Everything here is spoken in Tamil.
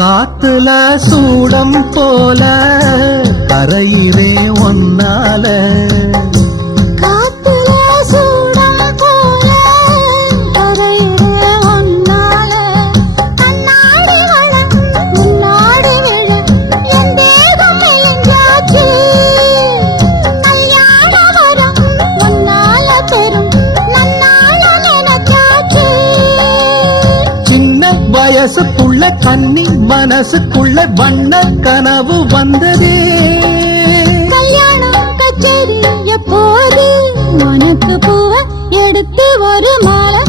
காத்துல சூடம் போல கரையிலே ஒன்னால வயசுக்குள்ள கன்னி மனசுக்குள்ள வண்ண கனவு வந்ததே. கல்யாணம் கச்சேரி எப்போது உனக்கு பூவ எடுத்து ஒரு மாலை